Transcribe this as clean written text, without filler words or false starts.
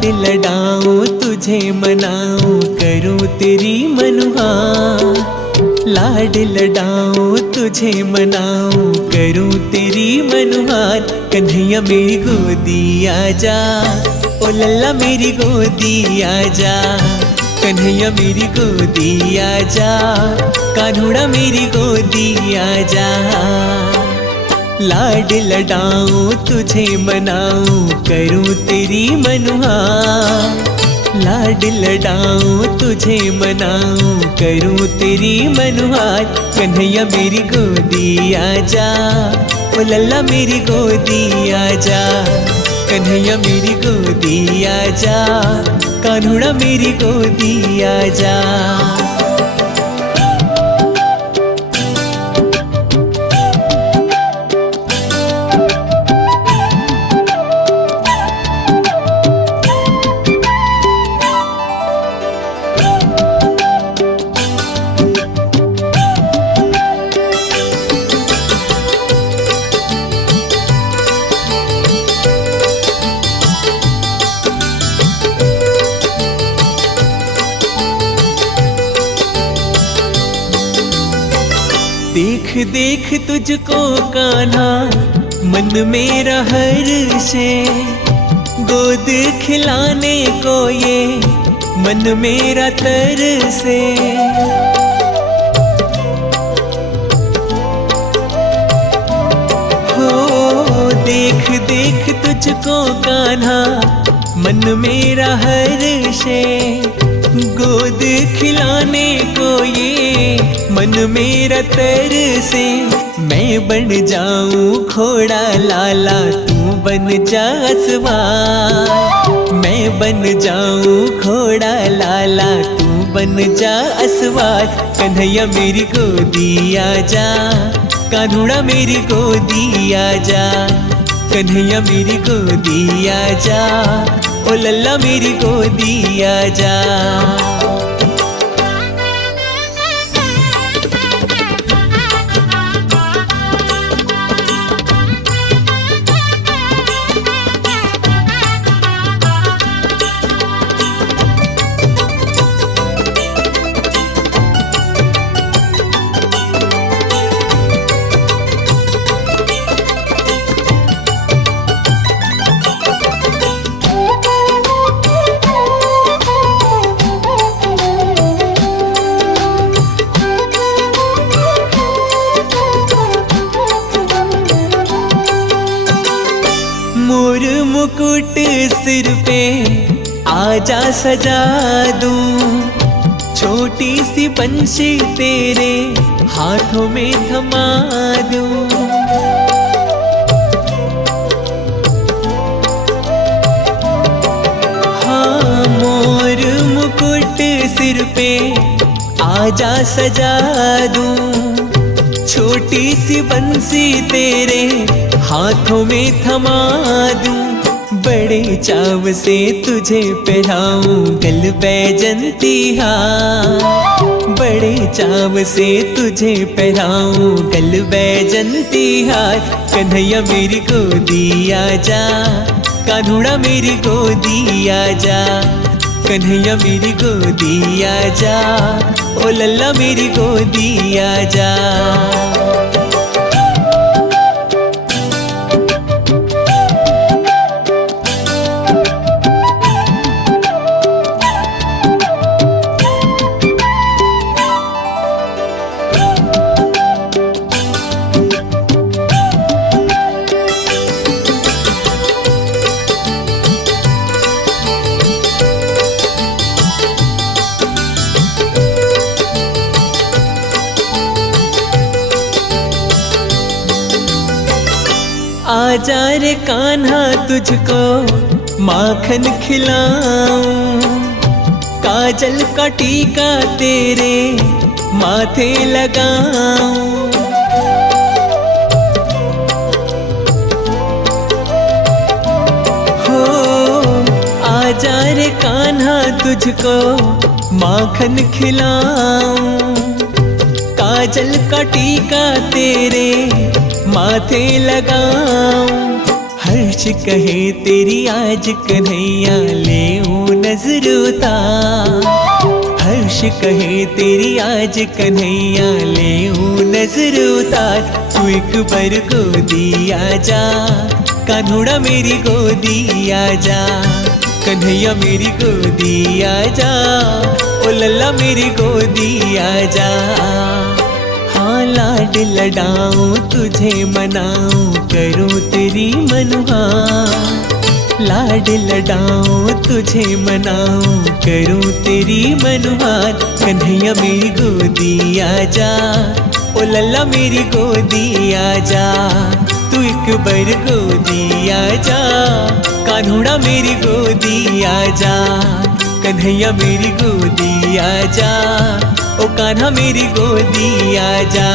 लाड लडाऊं तुझे मनाऊं करूं तेरी मनुहार। लाड लडाऊं तुझे मनाऊं करूं तेरी मनुहार। कन्हैया मेरी गोदी आजा, ओ लल्ला मेरी गोदी आजा। कन्हैया मेरी गोदी आजा, कान्हुड़ा मेरी गोदी आजा। लाड लडाऊं तुझे मनाऊं करूं तेरी मनुहार। लाड लडाऊं तुझे मनाऊं करूं तेरी मनुहार। कन्हैया मेरी गोदी आजा, ओ लल्ला मेरी गोदी आजा। कन्हैया मेरी गोदी आजा, कान्हुड़ा मेरी गोदी आजा। देख देख तुझको कान्हा मन मेरा हर्षे। गोद खिलाने को ये मन मेरा तरसे। हो देख देख तुझको कान्हा मन मेरा हर्षे। गोद खिलाने को ये मन मेरा तरसे। मैं बन जाऊं घोड़ा लाला तू बन जा सवार। मैं बन जाऊं घोड़ा लाला तू बन जा सवार। कन्हैया मेरी गोदी आजा, कान्हुड़ा मेरी गोदी आजा। कन्हैया मेरी गोदी आजा, ओ लल्ला मेरी गोदी आजा। मोर मुकुट सिर पे आजा सजा दूं। छोटी सी बंशी तेरे हाथों में थमा दूं। हाँ मोर मुकुट सिर पे आजा सजा दूं। छोटी सी बंसी तेरे हाथों में थमा दूं। बड़े चाव से तुझे पहनाऊं गल बैजंती हार। बड़े चाव से तुझे पहनाऊं गल बैजंती हार। कन्हैया मेरी गोदी आजा, कान्हुड़ा मेरी गोदी आजा। कन्हैया मेरी गोदी आजा, ओ लल्ला मेरी गोदी आजा। आजा रे कान्हा तुझको माखन खिलाऊं। काजल का टीका तेरे माथे लगाऊं। हो आजा रे कान्हा तुझको माखन खिलाऊं। काजल का टीका तेरे माथे लगाऊं। हर्ष कहे तेरी आज कन्हैया ले नजर उतार। हर्ष कहे तेरी आज कन्हैया ले नजर उतार। तू एक बार गोदी आजा कान्हुड़ा मेरी गोदी आजा। कन्हैया मेरी गोदी आजा ओ लल्ला मेरी गोदी आजा। हाँ लाड लडाऊं तुझे मनाऊं करूं तेरी मनुहार। लाड लडाऊं तुझे मनाऊं करूं तेरी मनुहार। कन्हैया मेरी गोदी आजा ओ लल्ला मेरी गोदी आजा। तू एक बार गोदी आजा कान्हुड़ा मेरी गोदी आजा। कन्हैया मेरी गोदी आजा ओ कान्हा मेरी गोदी आजा।